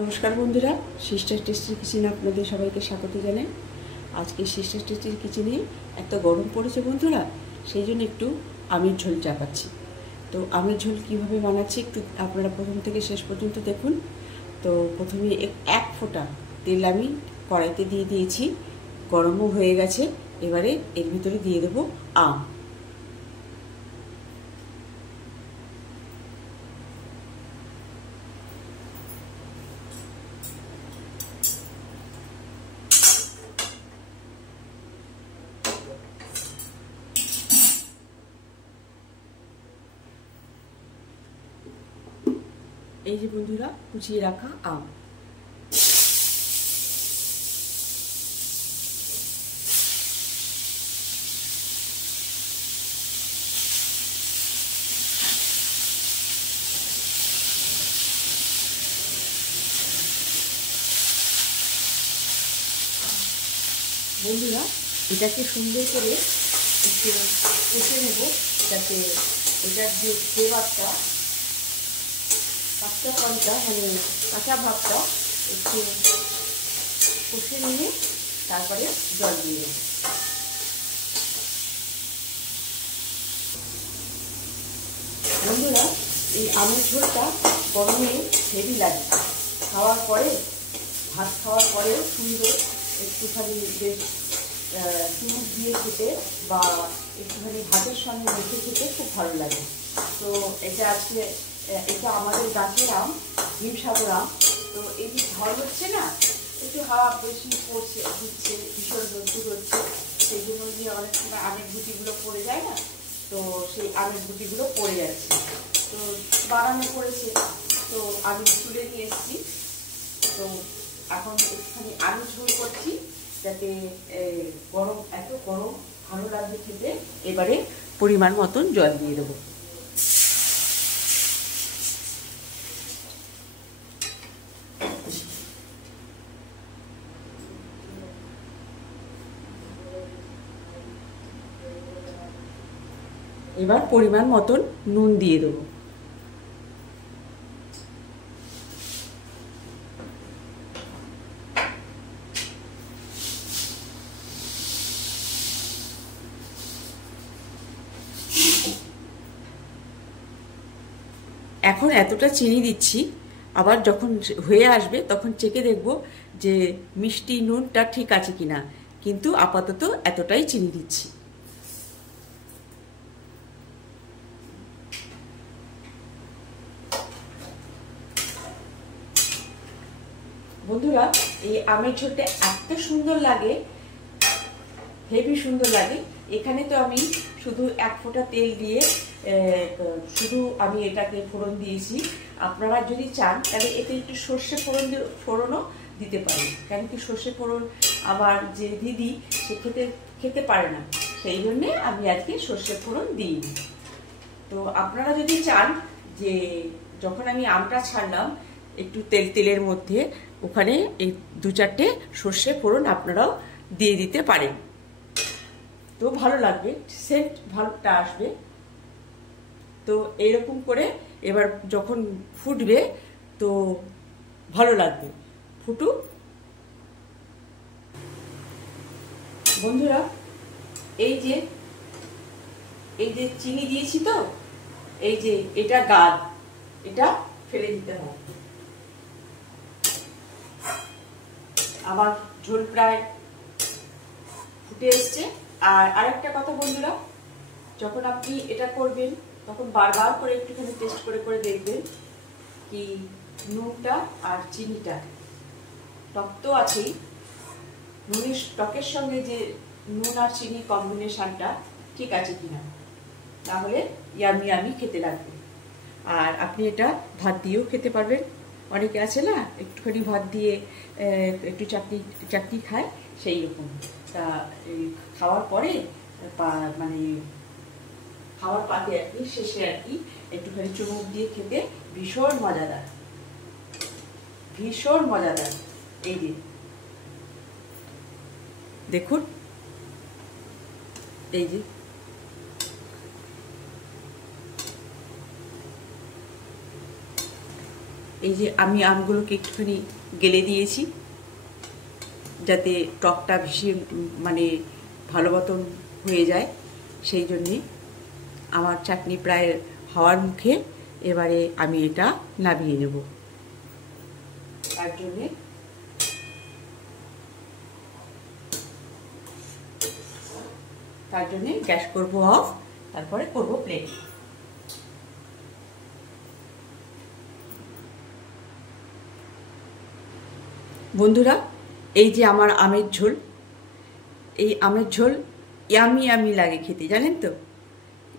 নমস্কার বন্ধুরা, সিস্টার টেস্টির কিচেনে আপনাদের সবাইকে স্বাগত জানাই। আজকে সিস্টার টেস্টির কিচেনে এত গরম পড়েছে বন্ধুরা, সেই জন্য একটু আমের ঝোল চাপাচ্ছি। তো আমের ঝোল কীভাবে বানাচ্ছি একটু আপনারা প্রথম থেকে শেষ পর্যন্ত দেখুন। তো প্রথমে এক ফোঁটা তেল আমি কড়াইতে দিয়ে দিয়েছি, গরমও হয়ে গেছে। এবারে এর ভিতরে দিয়ে দেবো আম। এই যে বন্ধুরা, কুচিয়ে রাখা আম। বন্ধুরা, এটাকে সুন্দর করে একটু কষে নেব, যাতে এটার যে ফ্লেভারটা, কাঁচা ফলটা মানে কাঁচা ভাবটা একটু কষে নিয়ে তারপরে জল দিয়ে দেব। বন্ধুরা, এই আমের ঝোলটা গরমে হেভি লাগে। খাওয়ার পরে, ভাত খাওয়ার পরেও সুন্দর একটুখানি বেশ চুমুক দিয়ে খেতে বা একটুখানি ভাতের সঙ্গে মেখে খেতে খুব ভালো লাগে। তো এটা আজকে এটা আমাদের গাছের আম, হিমসাগর আম। তো এই যে ঝড় হচ্ছে না, একটু হাওয়া বেশি পড়ছে, দিচ্ছে, ভীষণ রোদ্দুর হচ্ছে, সেই জন্য যে অনেক সময় আমের গুটিগুলো পড়ে যায় না, তো সেই আমের গুটিগুলো পড়ে যাচ্ছে। তো বাগানে পড়েছে, তো আমি তুলে নিয়ে এসেছি। তো এখন একটুখানি আলু ঝোল করছি, যাতে গরম, এত গরম ভালো লাগবে খেতে। এবারে পরিমাণ মতন জল দিয়ে দেবো। এবার পরিমাণ মতন নুন দিয়ে দেবো। এখন এতটা চিনি দিচ্ছি, আবার যখন হয়ে আসবে তখন চেখে দেখব যে মিষ্টি নুনটা ঠিক আছে কিনা, কিন্তু আপাতত এতটাই চিনি দিচ্ছি। বন্ধুরা, এই আমের ঝোলটা এত সুন্দর লাগে, হেভি সুন্দর লাগে। এখানে তো আমি শুধু এক ফোঁটা তেল দিয়ে শুধু আমি এটাকে ফোড়ন দিয়েছি। আপনারা যদি চান তাহলে এতে একটু সর্ষে ফোড়নও দিতে পারেন, কেন কি সর্ষে ফোড়ন আবার যে দিদি সে খেতে পারে না, সেই জন্যে আমি আজকে সর্ষে ফোড়ন দিই। তো আপনারা যদি চান যে যখন আমি আমটা ছাড়লাম একটু তেলের মধ্যে, ওখানে এই দু চারটে সর্ষে ফোড়ন আপনারাও দিয়ে দিতে পারেন, তো ভালো লাগবে, সেন্ট ভালোটা আসবে। তো এইরকম করে এবার যখন ফুটবে তো ভালো লাগবে, ফুটুক। বন্ধুরা, এই যে চিনি দিয়েছি, তো এই যে এটা গাদ, এটা ফেলে দিতে হয়। আমার ঝোল প্রায় ফুটে এসছে। আর আরেকটা কথা বন্ধুরা, যখন আপনি এটা করবেন তখন বারবার করে একটুখানি টেস্ট করে করে দেখবেন কি নুনটা আর চিনিটা, টক তো আছেই, নুনের টকের সঙ্গে যে নুন আর চিনি কম্বিনেশনটা ঠিক আছে কিনা, তাহলে ইয়ামি খেতে লাগবে। আর আপনি এটা ভাত দিয়েও খেতে পারবেন। অনেকে আছে না একটুখানি ভাত দিয়ে একটু চাটনি খায়, সেই রকম। তা খাওয়ার পরে মানে খাওয়ার পাতে আর কি, শেষে আর কি একটুখানি চুমুক দিয়ে খেতে ভীষণ মজাদার, ভীষণ মজাদার। এই দিন দেখুন, এই যে এই যে আমি আমগুলোকে একটুখানি গেলে দিয়েছি যাতে টকটা বেশি মানে ভালো মতন হয়ে যায়, সেই জন্যে আমার চাটনি প্রায় হওয়ার মুখে। এবারে আমি এটা নামিয়ে নেব। তার জন্যে গ্যাস করব অফ, তারপরে করব প্লেট। বন্ধুরা, এই যে আমার আমের ঝোল, এই আমের ঝোল ইয়ামি ইয়ামি লাগে খেতে, জানেন তো?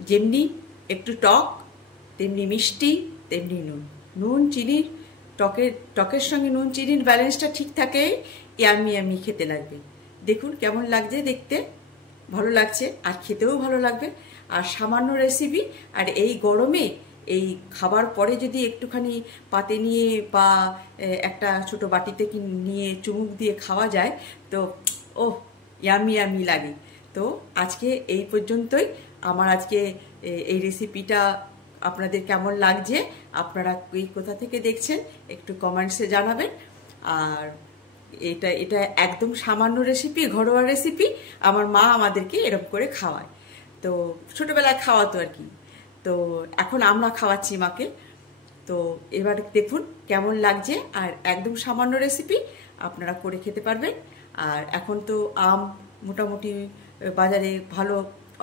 যেমনি একটু টক, তেমনি মিষ্টি, তেমনি নুন। নুন চিনির টকের সঙ্গে নুন চিনির ব্যালেন্সটা ঠিক থাকে, ইয়ামি ইয়ামি খেতে লাগবে। দেখুন কেমন লাগছে দেখতে, ভালো লাগছে আর খেতেও ভালো লাগবে। আর সামান্য রেসিপি, আর এই গরমে এই খাবার পরে যদি একটুখানি পাতে নিয়ে বা একটা ছোট বাটিতে নিয়ে চুমুক দিয়ে খাওয়া যায় তো ওহ, ইয়ামি ইয়ামি লাগে। তো আজকে এই পর্যন্তই। আমার আজকে এই রেসিপিটা আপনাদের কেমন লাগছে, আপনারা কোথা থেকে দেখছেন একটু কমেন্টসে জানাবেন। আর এটা একদম সামান্য রেসিপি, ঘরোয়া রেসিপি। আমার মা আমাদেরকে এরকম করে খাওয়ায়, তো ছোটবেলায় খাওয়াতো আর কি। তো এখন আমরা খাওয়াচ্ছি মাকে। তো এবার দেখুন কেমন লাগছে। আর একদম সামান্য রেসিপি, আপনারা করে খেতে পারবেন। আর এখন তো আম মোটামুটি বাজারে ভালো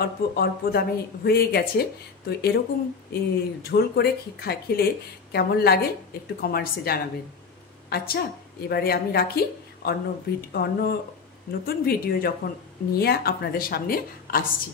অল্প অল্প দামে হয়ে গেছে। তো এরকম ঝোল করে খেলে কেমন লাগে একটু কমেন্টসে জানাবেন। আচ্ছা, এবারে আমি রাখি। অন্য নতুন ভিডিও যখন নিয়ে আপনাদের সামনে আসছি।